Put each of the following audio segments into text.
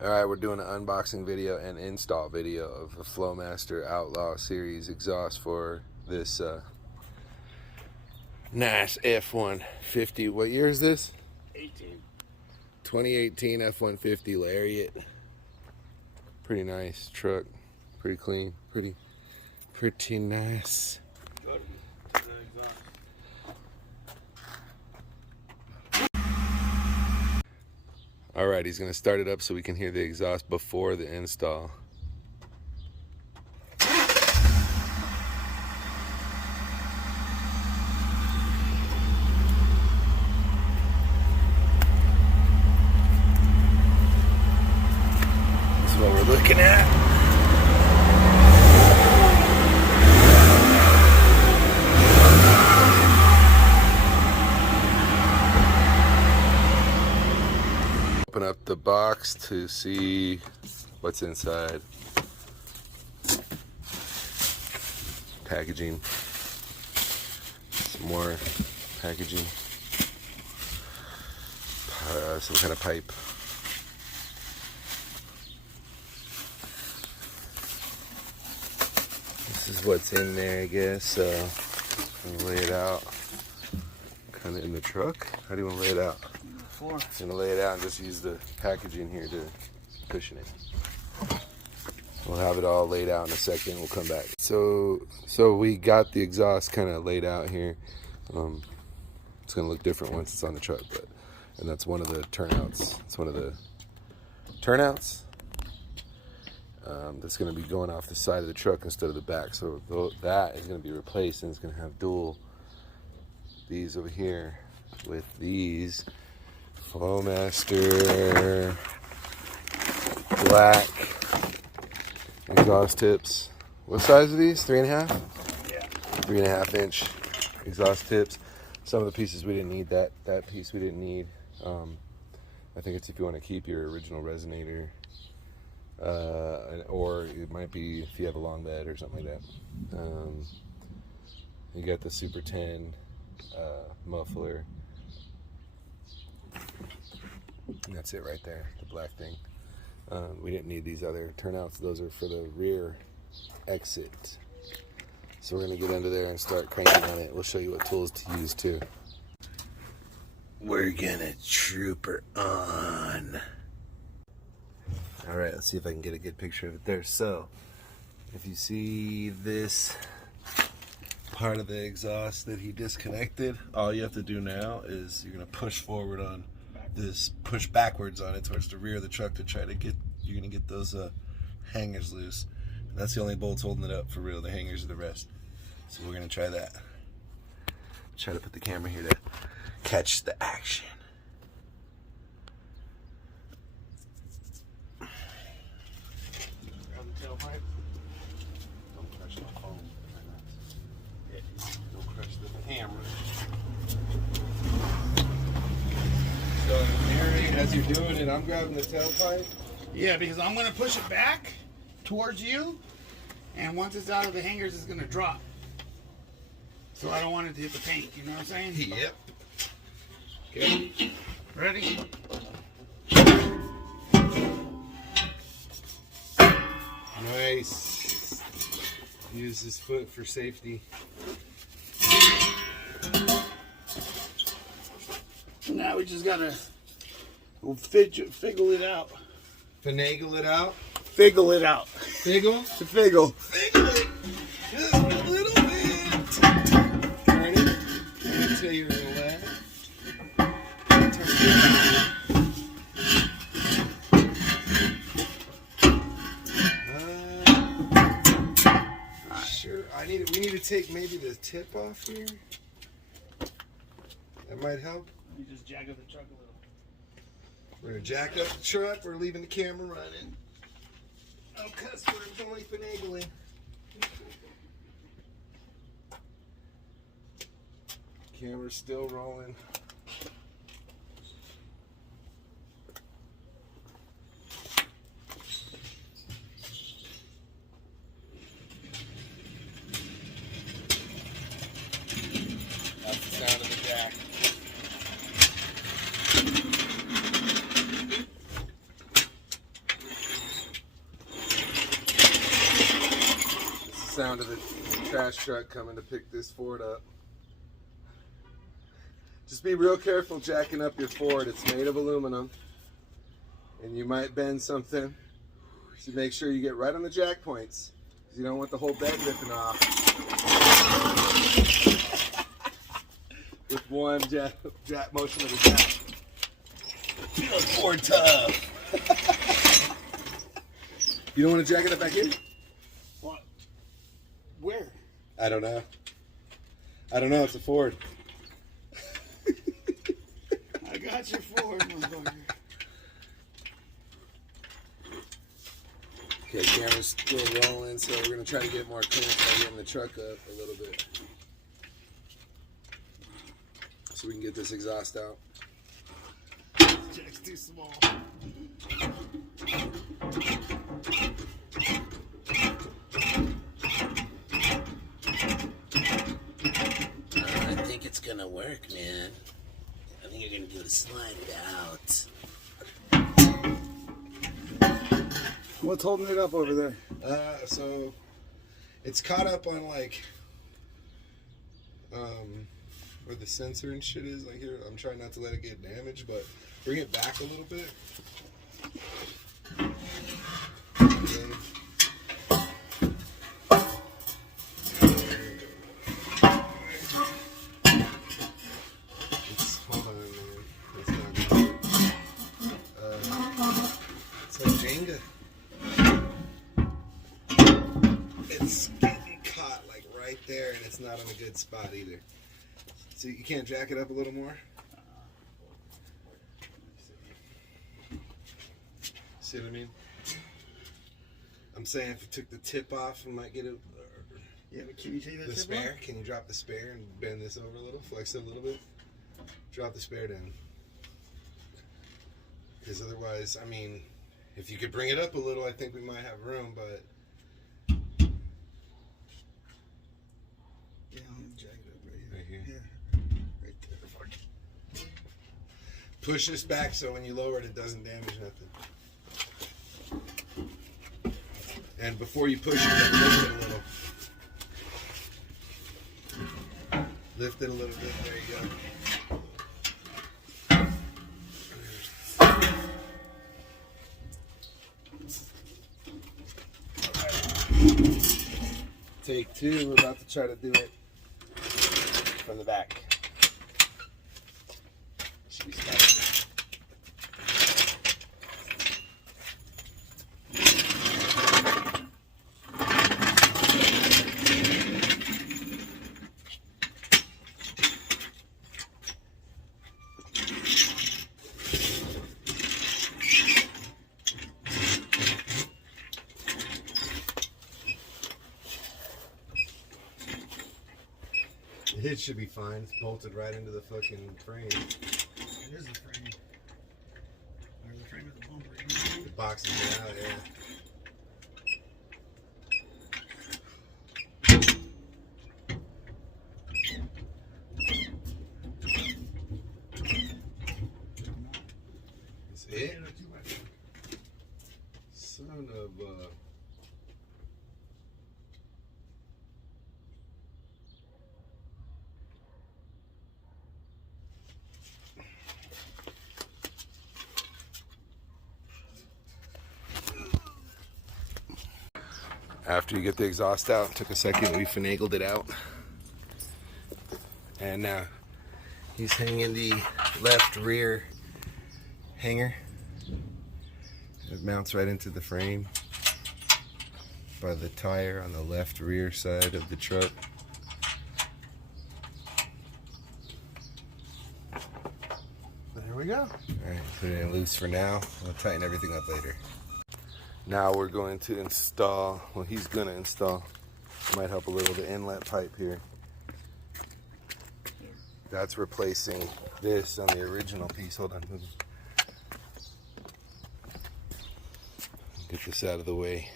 Alright, we're doing an unboxing video and install video of the Flowmaster Outlaw series exhaust for this nice f-150. What year is this? 2018 f-150 Lariat. Pretty nice truck, pretty clean, pretty nice. Good. Alright, he's going to start it up so we can hear the exhaust before the install. This is what we're looking at. Open up the box to see what's inside. Packaging. Some more packaging. Some kind of pipe. This is what's in there, I guess. I'll lay it out. Kind of in the truck. How do you want to lay it out? I'm going to lay it out and just use the packaging here to cushion it. We'll have it all laid out in a second. We'll come back. So we got the exhaust kind of laid out here. It's going to look different once it's on the truck, and that's one of the turnouts. It's one of the turnouts that's going to be going off the side of the truck instead of the back. So that is going to be replaced, and it's going to have these over here with these Flowmaster black exhaust tips. What size are these? 3.5? Yeah. 3.5 inch exhaust tips. Some of the pieces we didn't need. That piece we didn't need. I think it's if you want to keep your original resonator, or it might be if you have a long bed or something like that. You got the Super 10 muffler. And that's it right there, the black thing. We didn't need these other turnouts. Those are for the rear exit. So we're going to get under there and start cranking on it. We'll show you what tools to use too. We're going to trooper on. Alright, let's see if I can get a good picture of it there. So, if you see this part of the exhaust that he disconnected, all you have to do now is you're going to push forward on this, push backwards on it towards the rear of the truck to try to get, you're going to get those hangers loose. And that's the only bolts holding it up for real. The hangers are the rest. So we're going to try that. Try to put the camera here to catch the action. Grab the tailpipe. Don't crush the foam. Don't crush the hammer. So, Mary, as you're doing it, I'm grabbing the tailpipe. Yeah, because I'm going to push it back towards you, and once it's out of the hangers, it's going to drop. So I don't want it to hit the paint, you know what I'm saying? Yep. Okay. Ready? Nice. Use his foot for safety. Now we just gotta figgle it out. Finagle it out. Figgle it out. Figgle? To figgle. Figgle it. Just a little bit. Turn it until you're left. Turn it. Sure. We need to take maybe the tip off here. That might help. You just jack up the truck a little. We're gonna jack up the truck. We're leaving the camera running. No cuss words, only finagling. Camera's still rolling. That's the sound of the jack. sound of the trash truck coming to pick this Ford up. Just be real careful jacking up your Ford. It's made of aluminum, and you might bend something. So make sure you get right on the jack points, because you don't want the whole bed ripping off. With one jack motion of the jack. Feel Ford tough. You don't want to jack it up back here? What? Where? I don't know. I don't know. It's a Ford. I got your Ford, motherfucker. Okay, camera's still rolling, so we're going to try to get more clearance by getting the truck up a little bit. So we can get this exhaust out. Jack's too small. I think it's going to work, man. I think you're going to do a slide it out. What's holding it up over there? So it's caught up on like where the sensor and shit is. Like here, I'm trying not to let it get damaged, but bring it back a little bit. Hold on, man. It's not gonna work. It's like Jenga. It's getting caught like right there, and it's not on a good spot either. So you can't jack it up a little more? See what I mean? I'm saying if you took the tip off, you might get it. Yeah, but can you take that The tip spare? off? Can you drop the spare and bend this over a little? Flex it a little bit? Drop the spare down. Because otherwise, I mean, if you could bring it up a little, I think we might have room, but... Yeah, I'm gonna jack it up Right here? Yeah. Right there. Fuck. Push this back so when you lower it, it doesn't damage nothing. And before you push it, then lift it a little. Lift it a little bit. There you go. Take two. We're about to try to do it from the back. Should be starting. It should be fine. It's bolted right into the fucking frame. It is the frame. Or the frame of the bumper. The boxes it out, yeah. That's it? Son of a... After you get the exhaust out, took a second, we finagled it out. And now he's hanging the left rear hanger. It mounts right into the frame by the tire on the left rear side of the truck. There we go. Alright, put it in loose for now. We'll tighten everything up later. Now we're going to install, well, he's going to install, it might help a little, the inlet pipe here. That's replacing this on the original piece. Hold on. Get this out of the way.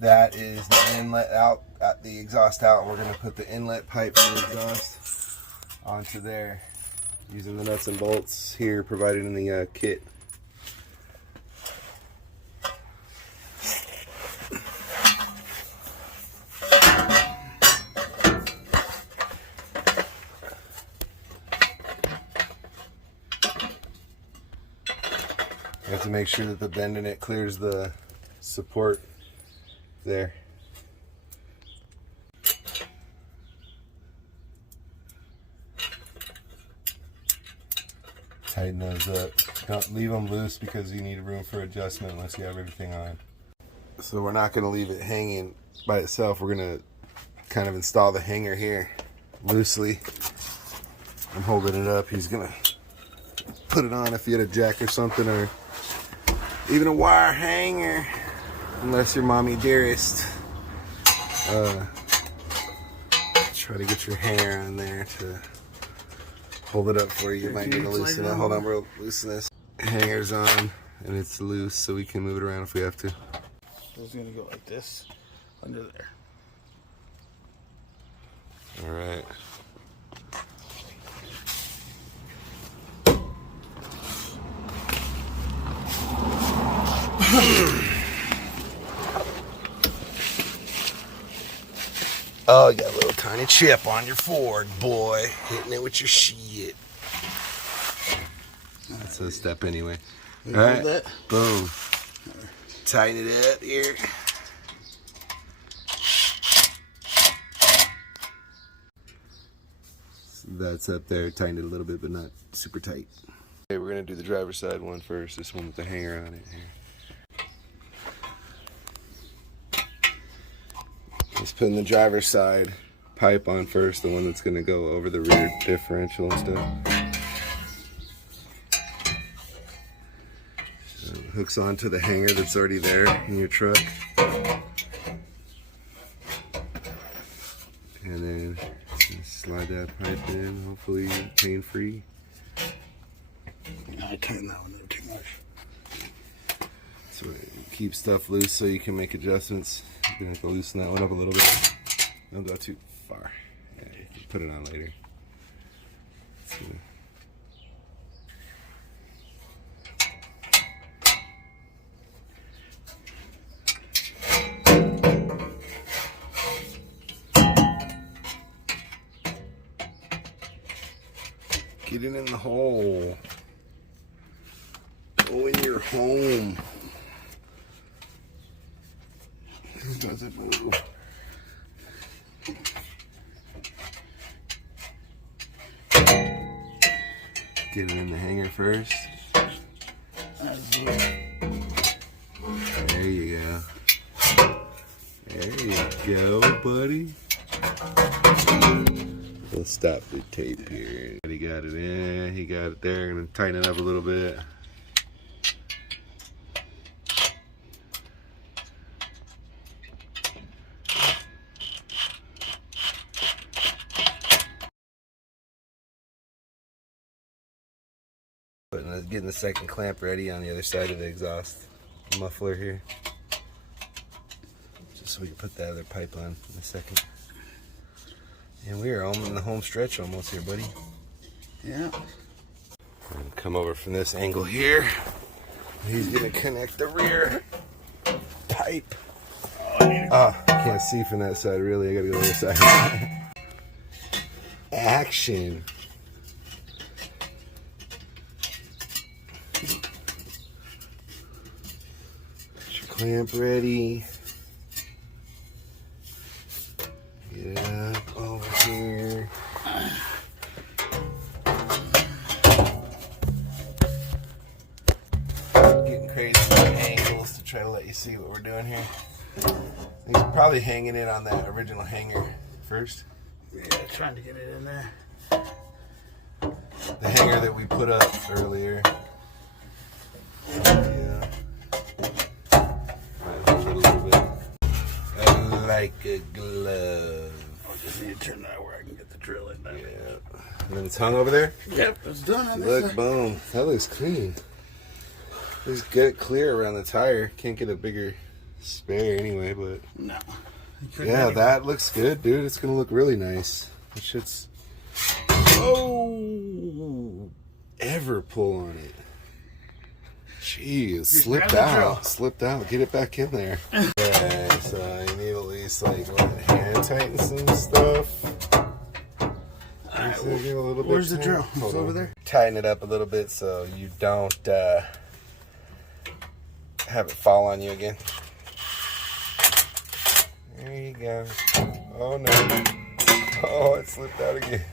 That is the inlet out, the exhaust out. We're going to put the inlet pipe for the exhaust onto there using the nuts and bolts here provided in the kit. to make sure that the bend in it clears the support there. Tighten those up. Don't leave them loose because you need room for adjustment unless you have everything on. So we're not going to leave it hanging by itself. We're going to kind of install the hanger here loosely. I'm holding it up. He's going to put it on if you had a jack or something, or even a wire hanger, unless you're mommy dearest. Try to get your hanger on there to hold it up for you. You might need to loosen it. Hold on, we'll loosen this. Hanger's on and it's loose, so we can move it around if we have to. It's gonna go like this under there. All right. Oh, you got a little tiny chip on your Ford, boy. Hitting it with your shit. That's a step anyway. All right, that? Boom. Tighten it up here. So that's up there. Tighten it a little bit, but not super tight. Okay, we're gonna do the driver's side one first. This one with the hanger on it here. Just putting the driver's side pipe on first, the one that's going to go over the rear differential and stuff. So it hooks onto the hanger that's already there in your truck. And then just slide that pipe in, hopefully pain-free. I tighten that one there too much. So it keeps stuff loose so you can make adjustments. You're gonna have to loosen that one up a little bit. Don't go too far. Yeah, you can put it on later. Get it in the hole. Go in your home. It doesn't move. Get it in the hanger first. There you go. There you go, buddy. We'll stop the tape here. He got it in. He got it there. Gonna tighten it up a little bit. Getting the second clamp ready on the other side of the exhaust muffler here. Just so we can put that other pipe on in a second. And we are in the home stretch almost here, buddy. Yeah. And come over from this angle here. He's gonna connect the rear pipe. Oh, I can't see from that side really. I gotta go to the other side. Action. Clamp ready. Get it up over here. Getting crazy with the angles to try to let you see what we're doing here. He's probably hanging it on that original hanger first. Yeah, trying to get it in there. The hanger that we put up earlier. Yeah. Like a glove. I just need to turn that where I can get the drill in there. Yeah. And then it's hung over there? Yep, it's done on this Look, side. boom. That looks clean. Just get it clear around the tire. Can't get a bigger spare anyway, but... No. Yeah, that looks good, dude. It's going to look really nice. That shit's... Oh! Ever pull on it. Jeez, slipped out. Slipped out. Get it back in there. Okay, so you need at least like hand tighten some stuff. Alright, where's the drill? It's over there. Tighten it up a little bit so you don't have it fall on you again. There you go. Oh no. Oh, it slipped out again.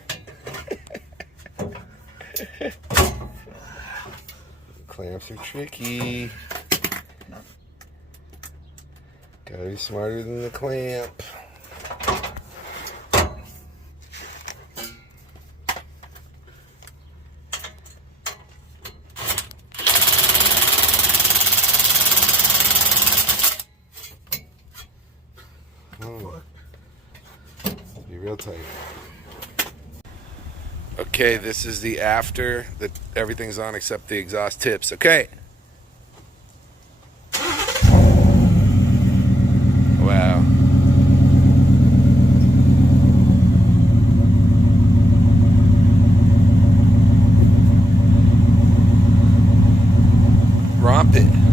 Clamps are tricky. Gotta be smarter than the clamp. Be real tight. Okay, this is the after that everything's on except the exhaust tips. Okay. Wow. Romp it.